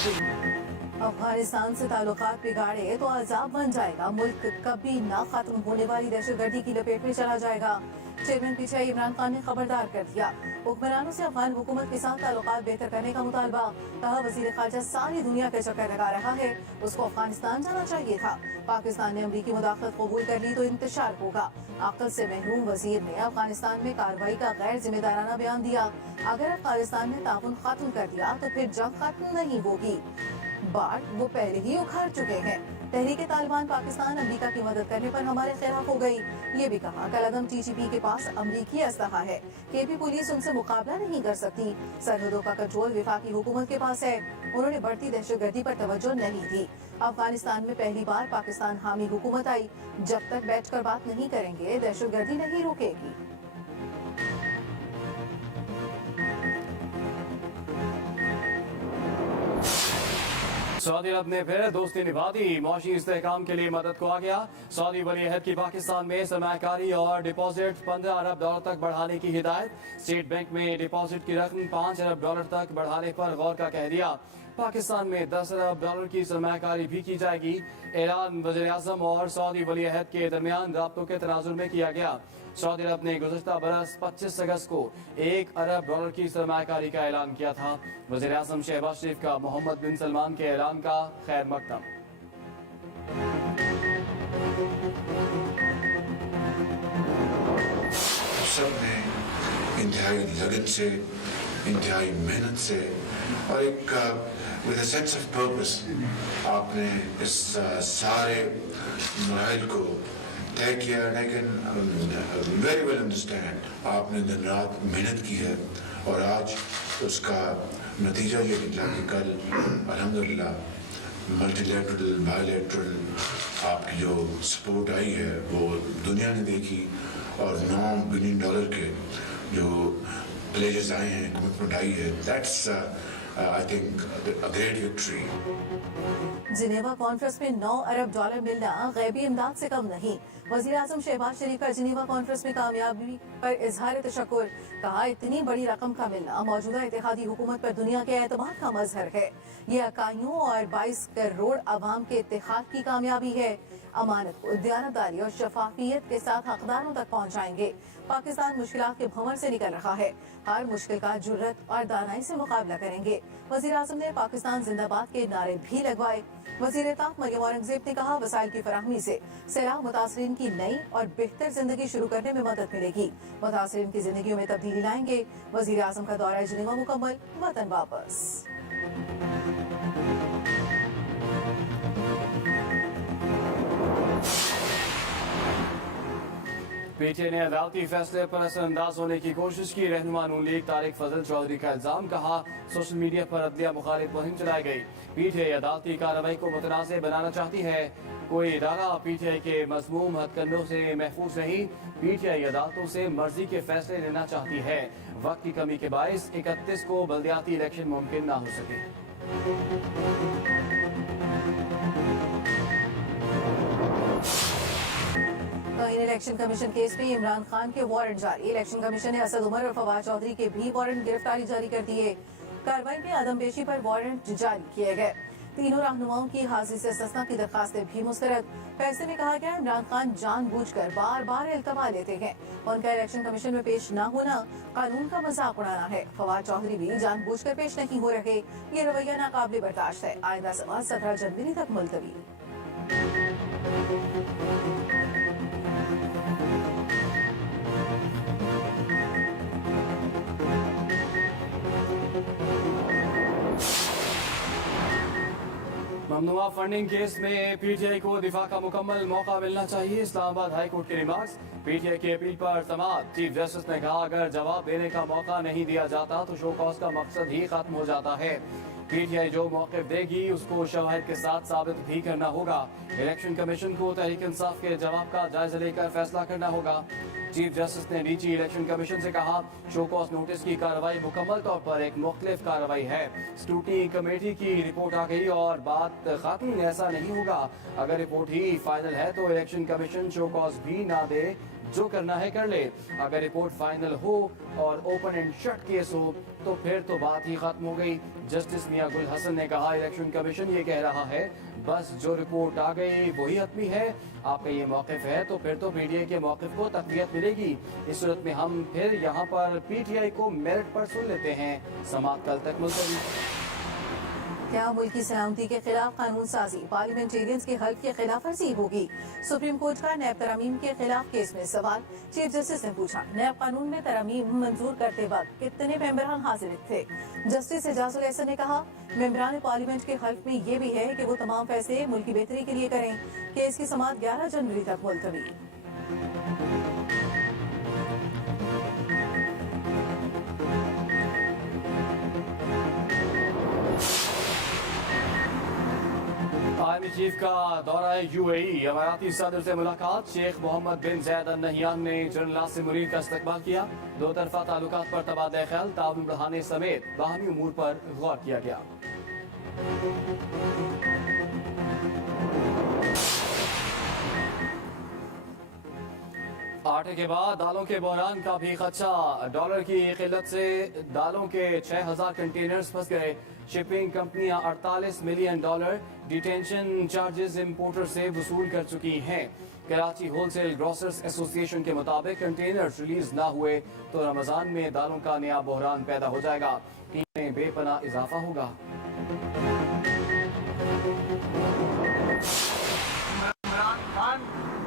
अफगानिस्तान से ताल्लुकात बिगाड़े तो अजाब बन जाएगा। मुल्क कभी न खत्म होने वाली दहशतगर्दी की लपेट में चला जाएगा। चेयरमैन पीटीआई इमरान खान ने खबरदार कर दिया। हुक्मरानों से अफगान हुकूमत के साथ ताल्लुकात बेहतर करने का मुतालबा। कहा वजीर खारजा सारी दुनिया के चक्कर लगा रहा है, उसको अफगानिस्तान जाना चाहिए था। पाकिस्तान ने अमरीकी मुदाखलत कबूल कर ली तो इंतशार होगा। अक्ल से महरूम वजीर ने अफगानिस्तान में कार्रवाई का गैर जिम्मेदाराना बयान दिया। अगर अफगानिस्तान ने ताउन खत्म कर दिया तो फिर जंग खत्म नहीं होगी। बाढ़ वो पहले ही उखाड़ चुके हैं। तहरीक तालिबान पाकिस्तान अमेरिका की मदद करने पर हमारे खिलाफ हो गई। ये भी कहा कलअदम टीटीपी के पास अमेरिकी असलहा है, केपी पुलिस उनसे मुकाबला नहीं कर सकती। सरहदों का कंट्रोल विफाकी हुकूमत के पास है। उन्होंने बढ़ती दहशतगर्दी पर तवज्जो नहीं दी। अफगानिस्तान में पहली बार पाकिस्तान हामी हुकूमत आई। जब तक बैठकर बात नहीं करेंगे दहशतगर्दी नहीं रुकेगी। सऊदी अरब ने फिर दोस्ती निभा दी, मौशी इस्तेहकाम के लिए मदद को आ गया। सऊदी वली अहद की पाकिस्तान में सरमायाकारी और डिपॉजिट $15 अरब तक बढ़ाने की हिदायत। स्टेट बैंक में डिपॉजिट की रकम $5 अरब तक बढ़ाने पर गौर का कह दिया। पाकिस्तान में $10 अरब की सरमायाकारी भी की जाएगी। ऐलान वज़ीर-ए-आज़म और सऊदी वली अहद के दरमियान राब्तों के तनाजुर में किया गया। सऊदी अरब ने गुज़श्ता बरस 25 अगस्त को $1 अरब की सरमायाकारी का ऐलान किया था। वज़ीर-ए-आज़म शहबाज शरीफ का मोहम्मद बिन सलमान के ऐलान का खैर मकदम। सबने इंतहाई लगन से, इंतहाई मेहनत से और एक with a sense of purpose आपने इस सारे मराहल को तय किया। I can very well understand आपने दिन रात मेहनत की है और आज उसका नतीजा ये निकला कि कल अल्हम्दुलिल्लाह मल्टीलैटरल बायलैटरल आपकी जो सपोर्ट आई है वो दुनिया ने देखी और $9 बिलियन के जो प्लेजेस आए हैं, कमिटमेंट आई है, that's I think a great victory. Geneva conference में $9 अरब मिलना गैबी इमदाद से कम नहीं। वज़ीर-ए-आज़म शहबाज शरीफ का जिनेवा कॉन्फ्रेंस में कामयाबी पर इजहार तशक्कुर। कहा इतनी बड़ी रकम का मिलना मौजूदा इत्तेहादी हुकूमत पर दुनिया के एतमाद का मजहर है। ये इकाइयों और 22 करोड़ आवाम के इत्तेहाद की कामयाबी है। अमानत को दयानतदारी और शफाफियत के साथ हकदारों तक पहुँचाएंगे। पाकिस्तान मुश्किलात के भंवर से निकल रहा है। हर मुश्किल का जुर्रत और दानाई से मुकाबला करेंगे। वज़ीर-ए-आज़म ने पाकिस्तान जिंदाबाद के नारे भी लगवाए। वज़ीर-ए-ताक़त मरियम औरंगज़ेब ने कहा वसाइल की फराहमी से सैलाब मुतासरीन की नई और बेहतर जिंदगी शुरू करने में मदद मिलेगी। मुतासरीन की जिंदगियों में तब्दीली लाएंगे। वज़ीर-ए-आज़म का दौरा जिनेवा मुकम्मल, वतन वापस। पीटीआई ने अदालती फैसले पर असरअंदाज होने की कोशिश की। रहनुमा नून लीग तारिक फजल चौधरी का इल्जाम। कहा सोशल मीडिया पर अदलिया मुखालिफ मुहिम चलाई गई। पीटीआई अदालती कार्रवाई को मुतनाज़ बनाना चाहती है। कोई इदारा पीटीआई के मज़मूम हथकंडों से महफूज नहीं। पीटीआई अदालतों से मर्जी के फैसले लेना चाहती है। वक्त की कमी के बायस 31 को बल्दियाती इलेक्शन मुमकिन ना हो सके। इलेक्शन कमीशन केस में इमरान खान के वारंट जारी। इलेक्शन कमीशन ने असद उमर और फवाद चौधरी के भी वारंट गिरफ्तारी जारी कर दिए। कार्रवाई में आदमपेशी पर वारंट जारी किए गए। तीनों रहनुमाओं की हाजिरी से इस्तिस्ना की दरखास्तें भी मुस्तरद। फैसले में कहा गया इमरान खान जानबूझकर बार बार इल्तवा लेते हैं। उनका इलेक्शन कमीशन में पेश न होना कानून का मजाक उड़ाना है। फवाद चौधरी भी जानबूझकर पेश नहीं हो रहे। ये रवैया नाकाबिले बर्दाश्त है। आइंदा समाअत 17 जनवरी तक मुलतवी। ममनुआ फंडिंग केस में पीटीआई को दिफा का मुकम्मल मौका मिलना चाहिए। इस्लामाबाद हाई कोर्ट के रिमार्क्स। पीटीआई की अपील पर समाअत। चीफ जस्टिस ने कहा अगर जवाब देने का मौका नहीं दिया जाता तो शो कॉज का मकसद ही खत्म हो जाता है। पीटीआई जो मौक़िफ़ देगी उसको शवाहिद के साथ साबित भी करना होगा। इलेक्शन कमीशन को तहरीक इंसाफ के जवाब का जायजा लेकर फैसला करना होगा। चीफ जस्टिस ने डीजी इलेक्शन कमीशन से कहा, शो कॉज नोटिस की कार्रवाई मुकम्मल तौर पर एक मुख्तलिफ कार्रवाई है। स्क्रूटनी कमेटी की रिपोर्ट आ गई और बात खत्म। ऐसा नहीं होगा। अगर रिपोर्ट ही फाइनल है तो इलेक्शन कमीशन शो कॉज भी ना दे, जो करना है कर ले। अगर रिपोर्ट फाइनल हो और ओपन एंड शट केस हो तो फिर तो बात ही खत्म हो गई। जस्टिस मियां गुल हसन ने कहा, इलेक्शन कमीशन ये कह रहा है बस जो रिपोर्ट आ गई वही हतमी है। आपका ये मौक़िफ़ है तो फिर तो पीटीआई के मौक़िफ़ को तक़वियत मिलेगी। इस सूरत में हम फिर यहाँ पर पीटीआई को मेरिट पर सुन लेते हैं। समाअत कल तक मुलतवी। क्या मुल्क की सलामती के खिलाफ कानून साजी, पार्लियामेंटेरियंस के हल्फ की खिलाफ वर्जी होगी? सुप्रीम कोर्ट का नैब तरामीम के खिलाफ केस में सवाल। चीफ जस्टिस ने पूछा, नैब कानून में तरामीम मंजूर करते वक्त कितने मेंबरान हाजिर थे? जस्टिस एजाजुल एहसन ने कहा, मेंबरान पार्लियामेंट के हल्फ में ये भी है कि वो तमाम फैसले मुल्क की बेहतरी के लिए करें। केस की समाअत 11 जनवरी तक मुलतवी। आर्मी चीफ का दौरा यूएई, अमाराती सदर से मुलाकात। शेख मोहम्मद बिन जैद अल नहयान ने जनरल नासिर मुनीर का इस्तकबाल किया। दो तरफा ताल्लुकात पर तबादला ख्याल, ताउन बढ़ाने समेत बाहमी उमूर पर गौर किया गया। आटे के बाद दालों के बहरान का भी खदशा। डॉलर की किल्लत से दालों के 6000 कंटेनर्स फंस गए। शिपिंग कंपनियां 48 million dollar detention charges importer से वसूल कर चुकी हैं। कराची होलसेल ग्रोसर्स एसोसिएशन के मुताबिक कंटेनर्स रिलीज ना हुए तो रमजान में दालों का नया बहरान पैदा हो जाएगा। कीमतें में बेपनाह इजाफा होगा। इमरान खान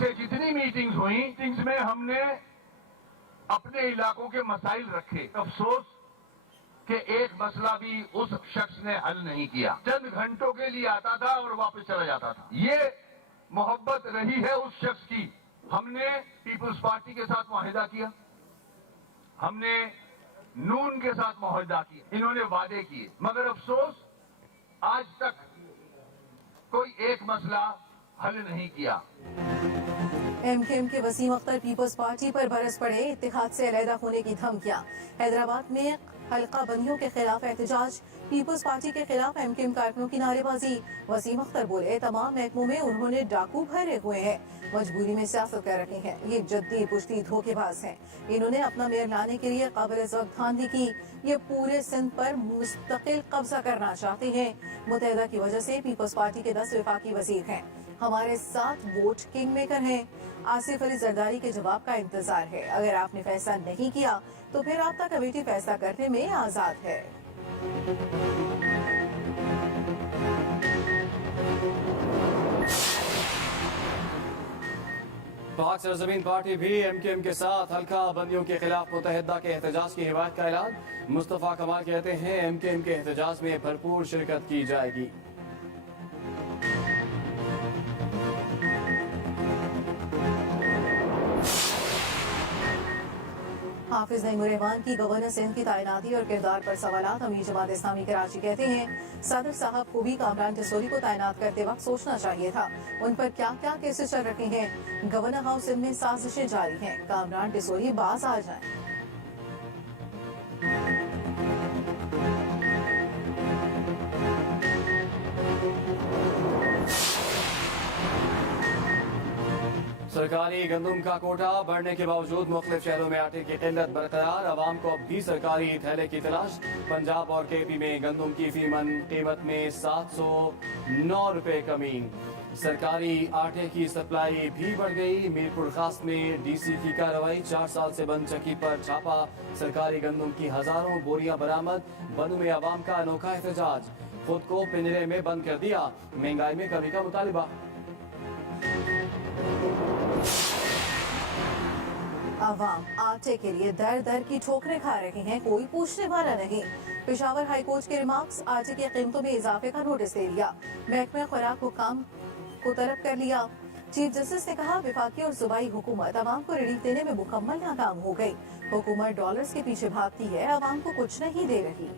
से जितनी मीटिंग्स हुई, मीटिंग्स में हमने अपने इलाकों के मसाइल रखे। अफसोस कि एक मसला भी उस शख्स ने हल नहीं किया। चंद घंटों के लिए आता था और वापस चला जाता था। ये मोहब्बत रही है उस शख्स की। हमने पीपुल्स पार्टी के साथ मुआहिदा किया, हमने नून के साथ मुआहिदा किया, इन्होंने वादे किए, मगर अफसोस आज तक कोई एक मसला हल नहीं किया। एमकेएम के वसीम अख्तर पीपल्स पार्टी पर बरस पड़े, इत्तेहाद से अलहदा होने की धमकियां। हैदराबाद में हल्का बंदियों के खिलाफ एहतजाज, पीपल्स पार्टी के खिलाफ एमकेएम कारकुनों की नारेबाजी। वसीम अख्तर बोले, तमाम महकमों में उन्होंने डाकू भरे हुए हैं, मजबूरी में सियासत कर रहे हैं। ये जद्दी पुश्ती धोखेबाज हैं। इन्होंने अपना मेयर लाने के लिए काबिल ज़ब्त धांधली की। ये पूरे सिंध पर मुस्तकिल कब्जा करना चाहते हैं। मुतहदा की वजह से पीपल्स पार्टी के 10 वफाकी वजीर हैं। हमारे साथ वोट किंग मेकर हैं। आसिफ अली जरदारी के जवाब का इंतजार है। अगर आपने फैसला नहीं किया तो फिर आपका कमेटी फैसला करने में आजाद है। पाक सरजमीन पार्टी भी एमकेएम के साथ हल्का बंदियों के खिलाफ मुतहदा के एहतजाज की हिमायत का ऐलान। मुस्तफा कमाल कहते हैं, एमकेएम के एहतजाज में भरपूर शिरकत की जाएगी। हाफिज नईमुर रहमान की गवर्नर सिंध की तैनाती और किरदार पर सवालात। अमीर जमात इस्लामी कराची कहते हैं, सदर साहब को भी कामरान टिसोरी को तैनात करते वक्त सोचना चाहिए था। उन पर क्या क्या केसेस चल रहे हैं। गवर्नर हाउस सिंध में साजिशें जारी हैं। कामरान टिसोरी बाज आ जाएं। सरकारी गंदम का कोटा बढ़ने के बावजूद मुख्तलिफ शहरों में आटे की किल्लत बरकरार। आवाम को अब भी सरकारी थैले की तलाश। पंजाब और केपी में गंदम की फीमन कीमत में 709 रुपए कमी। सरकारी आटे की सप्लाई भी बढ़ गई। मीरपुर खास में डीसी की कार्रवाई। 4 साल से बंद चक्की पर छापा। सरकारी गंदम की हजारों बोरियां बरामद। बनू में आवाम का अनोखा एहतजाज। खुद को पिंजरे में बंद कर दिया। महंगाई में कमी का मुतालिबा। आवाम आटे के लिए दर दर की ठोकरें खा रहे हैं, कोई पूछने वाला नहीं। पेशावर हाईकोर्ट के रिमार्क्स, आटे की कीमतों में इजाफे का नोटिस दे दिया। महकमा खुराक हुकाम को तलब कर लिया। चीफ जस्टिस ने कहा, विफाकी और सूबाई हुकूमत आवाम को रिलीफ देने में मुकम्मल नाकाम हो गई। हुकूमत डॉलर्स के पीछे भागती है, आवाम को कुछ नहीं दे रही।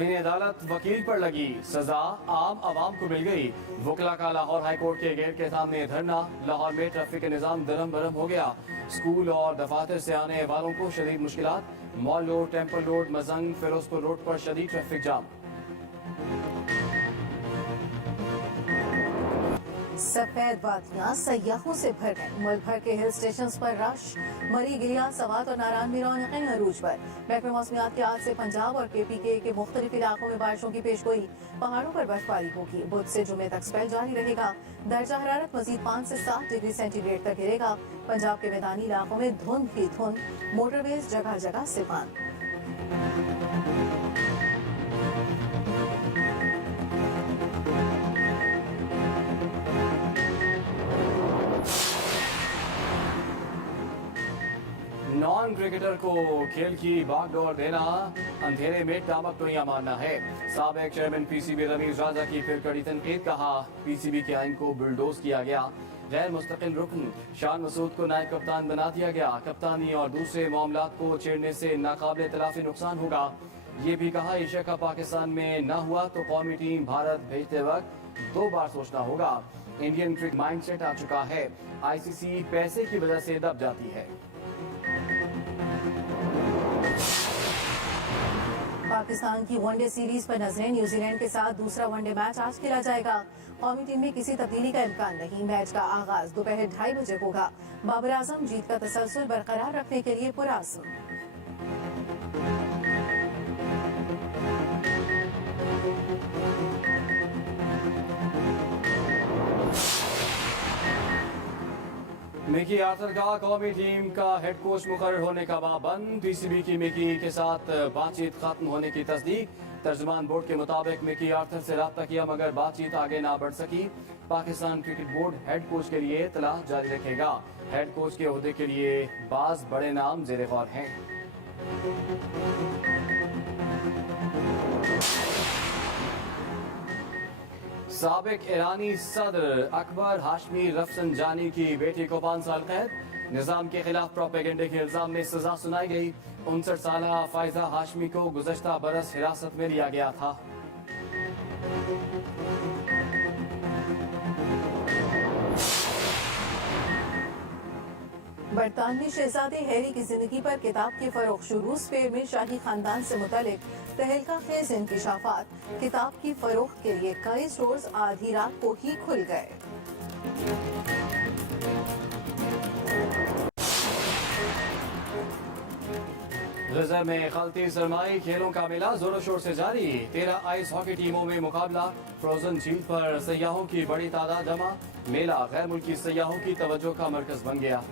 तौहीन अदालत वकील पर लगी, सजा आम आवाम को मिल गई। वकला का लाहौर हाई कोर्ट के गेट के सामने धरना। लाहौर में ट्रैफिक निज़ाम दरम बरम हो गया। स्कूल और दफातर से आने वालों को शदीद मुश्किलात। Mall road, temple road, Mozang, Ferozepur road पर शदीद ट्रैफिक जाम। सफेद वादियां सयाहों से भर गए। मुल्क भर के हिल स्टेशन पर रश। मरी, गिलिया, सवात और नारायण में रौनकें अरूज पर। महकमे मौसमियात के आज से पंजाब और KPK के मुख्तलिफ इलाकों में बारिशों की पेशगोई। पहाड़ों पर बर्फबारी होगी। बुध से जुमे तक स्पेल जारी रहेगा। दर्जा हरारत मजीद 5 से 7 डिग्री सेंटीग्रेड तक गिरेगा। पंजाब के मैदानी इलाकों में धुंध ही धुंध, मोटरवेज जगह जगह से बंद। नॉन क्रिकेटर को खेल की बागडोर देना अंधेरे में टामक टोइयां मारना है। साबिक चेयरमैन PCB रमीज राजा की फिर कड़ी तनकीद। कहा, PCB के आइन को बुलडोज किया गया। गैर मुस्तकिल रुकन शान मसूद को नायब कप्तान बना दिया गया। कप्तानी और दूसरे मामलात को छेड़ने से नाकाबिले तलाफी नुकसान होगा। ये भी कहा, एशिया कप पाकिस्तान में न हुआ तो कौमी टीम भारत भेजते वक्त 2 बार सोचना होगा। इंडियन क्रिकेट माइंडसेट आ चुका है। ICC पैसे की वजह से दब जाती है। पाकिस्तान की वनडे सीरीज पर नजरें। न्यूजीलैंड के साथ दूसरा वनडे मैच आज खेला जाएगा। कौमी टीम में किसी तब्दीली का इम्कान नहीं। मैच का आगाज दोपहर 2:30 बजे होगा। बाबर आजम जीत का तसलसल बरकरार रखने के लिए पुरअज़्म। मिकी आर्थर का कौमी टीम का हेड कोच मुकर्रर होने का पाबंद। PCB की मिकी के साथ बातचीत खत्म होने की तस्दीक। तर्जुमान बोर्ड के मुताबिक मिकी आर्थर से राब्ता किया मगर बातचीत आगे ना बढ़ सकी। Pakistan cricket board head coach के लिए तलाश जारी रखेगा। हेड कोच के ओहदे के लिए बाज बड़े नाम ज़ेरे गौर हैं। साबिक ईरानी सदर अकबर हाशमी रफसंजानी की बेटी को 5 साल कैद। निजाम के खिलाफ प्रोपेगेंडे के इल्जाम में सजा सुनाई गई। 59 साल फायजा हाशमी को गुज़श्ता बरस हिरासत में लिया गया था। बरतानवी शहजादे हैरी की जिंदगी पर किताब की फरोख्त शुरू। स्पेन में शाही खानदान से मुतल्लिक तहलका खेज इंकिशाफात। किताब की फरोख्त के लिए कई स्टोर्स आधी रात को ही खुल गए। गजर में खलती सरमाई खेलों का मेला जोरों शोर से जारी। 13 आइस हॉकी टीमों में मुकाबला। फ्रोजन झील पर सयाहों की बड़ी तादाद जमा। मेला गैर मुल्की सयाहों की तवज्जो का मरकज बन गया।